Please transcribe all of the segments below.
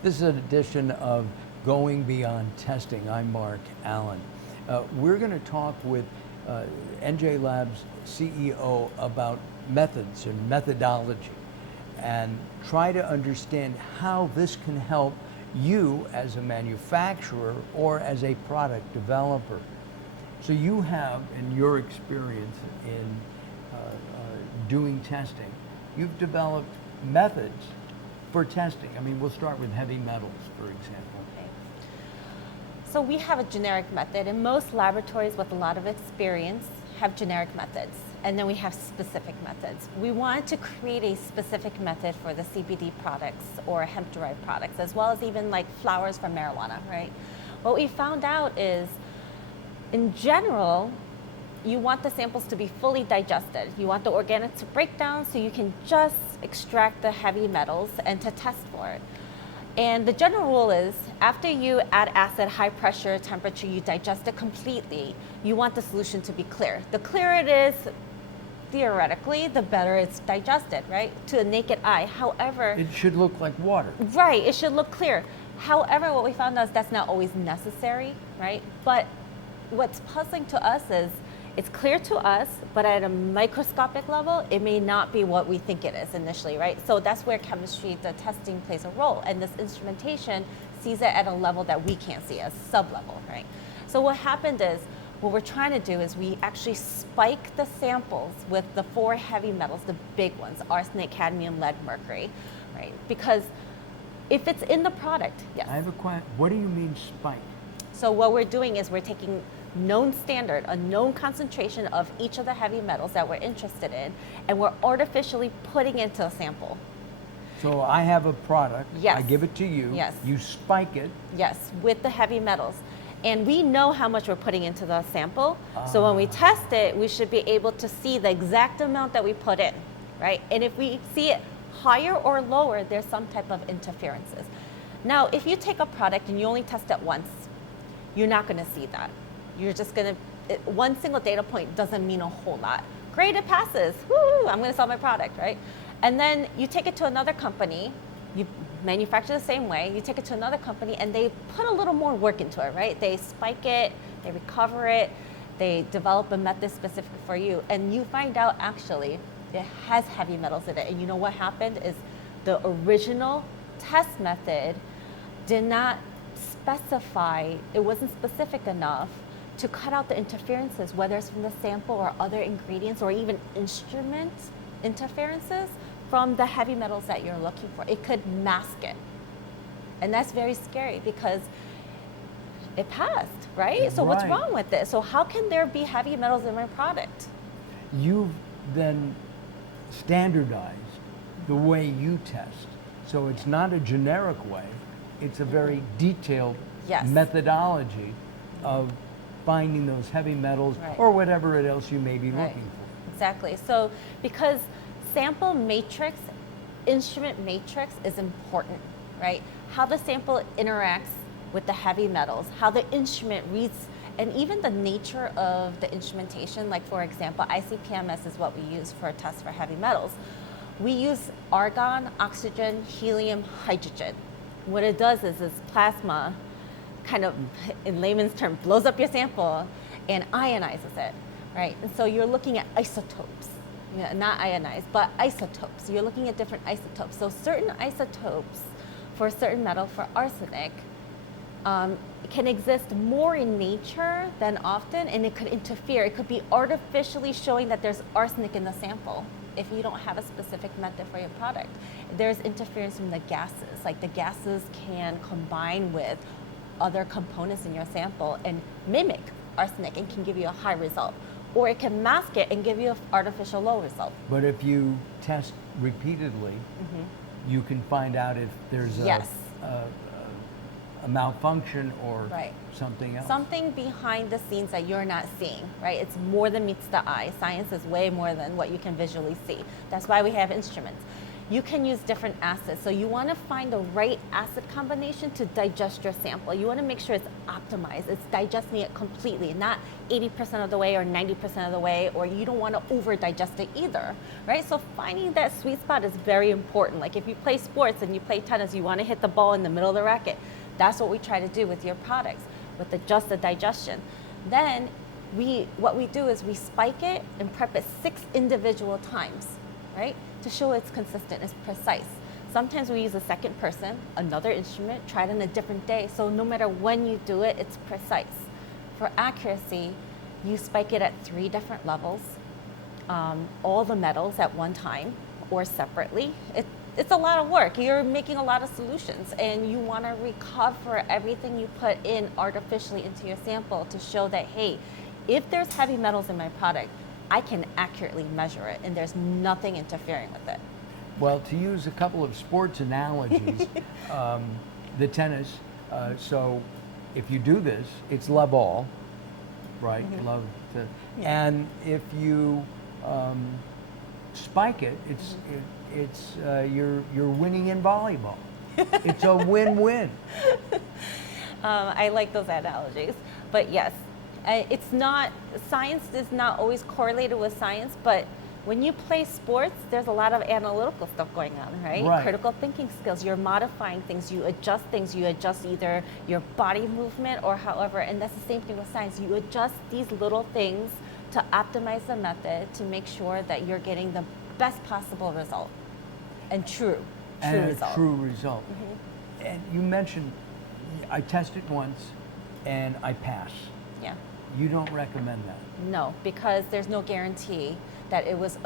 This is an edition of Going Beyond Testing. I'm Mark Allen. We're going to talk with NJ Labs CEO about methods and methodology and try to understand how this can help you as a manufacturer or as a product developer. So you have, in your experience in doing testing, you've developed methods for testing. I mean, we'll start with heavy metals, for example. Okay. So we have a generic method, and most laboratories with a lot of experience have generic methods, and then we have specific methods. We wanted to create a specific method for the CBD products or hemp-derived products, as well as even like flowers from marijuana, right? What we found out is, in general, you want the samples to be fully digested. You want the organics to break down so you can just extract the heavy metals and to test for it. And the general rule is, after you add acid, high pressure, temperature, you digest it completely, you want the solution to be clear. The clearer it is, theoretically, the better it's digested, right? To a naked eye. However, it should look like water. Right, it should look clear. However, what we found is that's not always necessary, right? But what's puzzling to us is, it's clear to us, but at a microscopic level, it may not be what we think it is initially, right? So that's where chemistry, the testing plays a role, and this instrumentation sees it at a level that we can't see, a sub-level, right? So what happened is, what we're trying to do is we actually spike the samples with the 4 heavy metals, the big ones, arsenic, cadmium, lead, mercury, right? Because if it's in the product, yes. I have a question. What do you mean spike? So what we're doing is we're taking known standard, a known concentration of each of the heavy metals that we're interested in, and we're artificially putting into a sample. So I have a product, yes. I give it to you, yes. You spike it. Yes, with the heavy metals. And we know how much we're putting into the sample, so when we test it, we should be able to see the exact amount that we put in, right? And if we see it higher or lower, there's some type of interferences. Now, if you take a product and you only test it once, you're not gonna see that. You're just gonna, one single data point doesn't mean a whole lot. Great, it passes, woo, I'm gonna sell my product, right? And then you take it to another company, you manufacture the same way, you take it to another company and they put a little more work into it, right? They spike it, they recover it, they develop a method specific for you, and you find out actually it has heavy metals in it. And you know what happened is the original test method did not specify, it wasn't specific enough to cut out the interferences, whether it's from the sample or other ingredients or even instrument interferences from the heavy metals that you're looking for. It could mask it. And that's very scary because it passed, right? So what's wrong with it? So how can there be heavy metals in my product? You've then standardized the way you test. So it's not a generic way, it's a very detailed methodology of finding those heavy metals or whatever else you may be looking for. Exactly. So because sample matrix, instrument matrix is important, right? How the sample interacts with the heavy metals, how the instrument reads, and even the nature of the instrumentation. Like for example, ICP-MS is what we use for a test for heavy metals. We use argon, oxygen, helium, hydrogen. What it does is this plasma kind of, in layman's term, blows up your sample and ionizes it, right? And so you're looking at isotopes, you know, not ionized, but isotopes. You're looking at different isotopes. So certain isotopes for a certain metal, for arsenic, can exist more in nature than often, and it could interfere. It could be artificially showing that there's arsenic in the sample if you don't have a specific method for your product. There's interference from the gases. Like the gases can combine with other components in your sample and mimic arsenic and can give you a high result. Or it can mask it and give you an artificial low result. But if you test repeatedly, you can find out if there's a malfunction or something else. Something behind the scenes that you're not seeing, right? It's more than meets the eye. Science is way more than what you can visually see. That's why we have instruments. you can use different acids. So you want to find the right acid combination to digest your sample. You want to make sure it's optimized. It's digesting it completely, not 80% of the way or 90% of the way, or you don't want to over digest it either, right? So finding that sweet spot is very important. Like if you play sports and you play tennis, you want to hit the ball in the middle of the racket. That's what we try to do with your products, with just the digestion. Then what we do is we spike it and prep it 6 individual times, right? To show it's consistent, it's precise. Sometimes we use a second person, another instrument, try it on a different day. So no matter when you do it, it's precise. For accuracy, you spike it at 3 different levels, all the metals at one time or separately. It's a lot of work. You're making a lot of solutions, and you want to recover everything you put in artificially into your sample to show that, hey, if there's heavy metals in my product, I can accurately measure it, and there's nothing interfering with it. Well, to use a couple of sports analogies, the tennis, so if you do this, it's love all, right? Mm-hmm. Love to, Yeah. and if you spike it, you're winning in volleyball. It's a win-win. I like those analogies, but yes, it's not, science is not always correlated with science, but when you play sports, there's a lot of analytical stuff going on, right? Right. Critical thinking skills, you're modifying things, you adjust either your body movement or however, and that's the same thing with science. You adjust these little things to optimize the method to make sure that you're getting the best possible result and true result. A true result. Mm-hmm. And you mentioned, I tested once and I pass. Yeah. You don't recommend that? No, because there's no guarantee that it was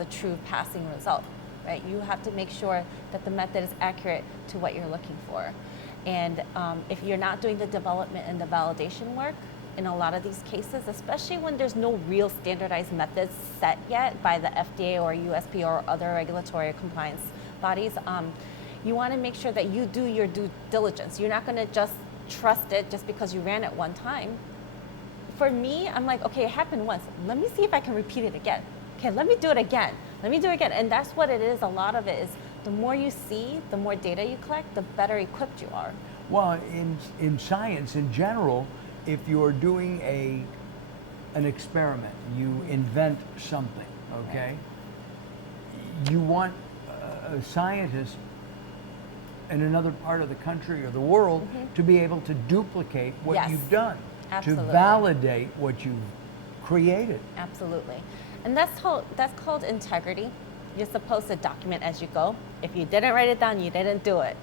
a true passing result, right? You have to make sure that the method is accurate to what you're looking for. And if you're not doing the development and the validation work, in a lot of these cases, especially when there's no real standardized methods set yet by the FDA or USP or other regulatory compliance bodies, you want to make sure that you do your due diligence. You're not going to just trust it just because you ran it one time. For me, I'm like, okay, it happened once. Let me see if I can repeat it again. Okay, let me do it again. And that's what it is. A lot of it is the more you see, the more data you collect, the better equipped you are. Well, in science in general, if you're doing an experiment, you invent something, okay? You want a scientist in another part of the country or the world to be able to duplicate what Yes. you've done, Absolutely. to validate what you've created. Absolutely. And that's called integrity. You're supposed to document as you go. If you didn't write it down, you didn't do it.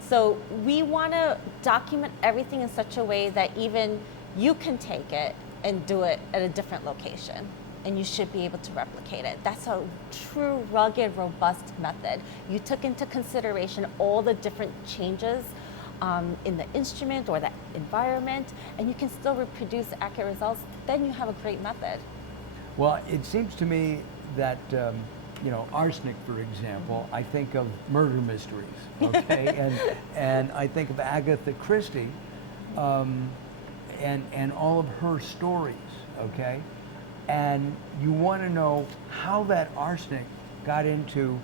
So we want to document everything in such a way that even you can take it and do it at a different location, and you should be able to replicate it. That's a true, rugged, robust method. You took into consideration all the different changes in the instrument or the environment, and you can still reproduce accurate results. Then you have a great method. Well, it seems to me that, arsenic, for example, I think of murder mysteries, okay? and I think of Agatha Christie and all of her stories, okay? And you want to know how that arsenic got into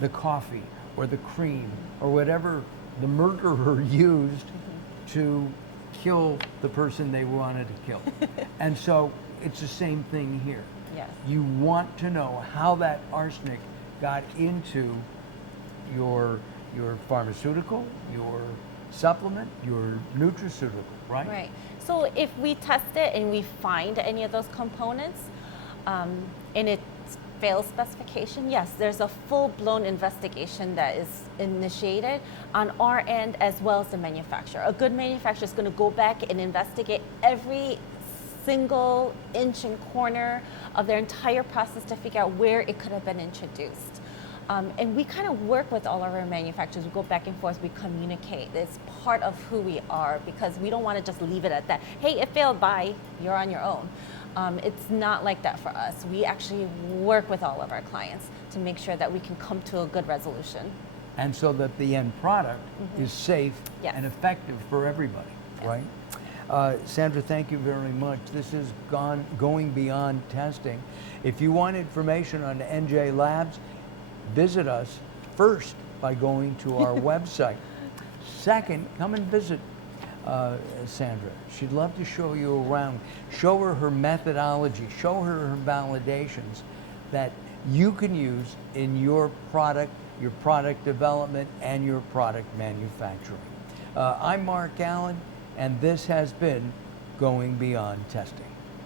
the coffee or the cream or whatever the murderer used to kill the person they wanted to kill. And so it's the same thing here. Yes. You want to know how that arsenic got into your pharmaceutical, your supplement, your nutraceutical, right? Right. So if we test it and we find any of those components and it fails specification, yes, there's a full-blown investigation that is initiated on our end as well as the manufacturer. A good manufacturer is going to go back and investigate every single inch and corner of their entire process to figure out where it could have been introduced. And we kind of work with all of our manufacturers. We go back and forth, we communicate. It's part of who we are because we don't want to just leave it at that. Hey, it failed, bye, you're on your own. It's not like that for us. We actually work with all of our clients to make sure that we can come to a good resolution. And so that the end product is safe Yes. and effective for everybody, Yes. right? Sandra, thank you very much. This is going beyond testing. If you want information on NJ Labs, visit us first by going to our website. Second, come and visit Sandra. She'd love to show you around, show her her methodology, show her her validations that you can use in your product development, and your product manufacturing. I'm Mark Allen, and this has been Going Beyond Testing.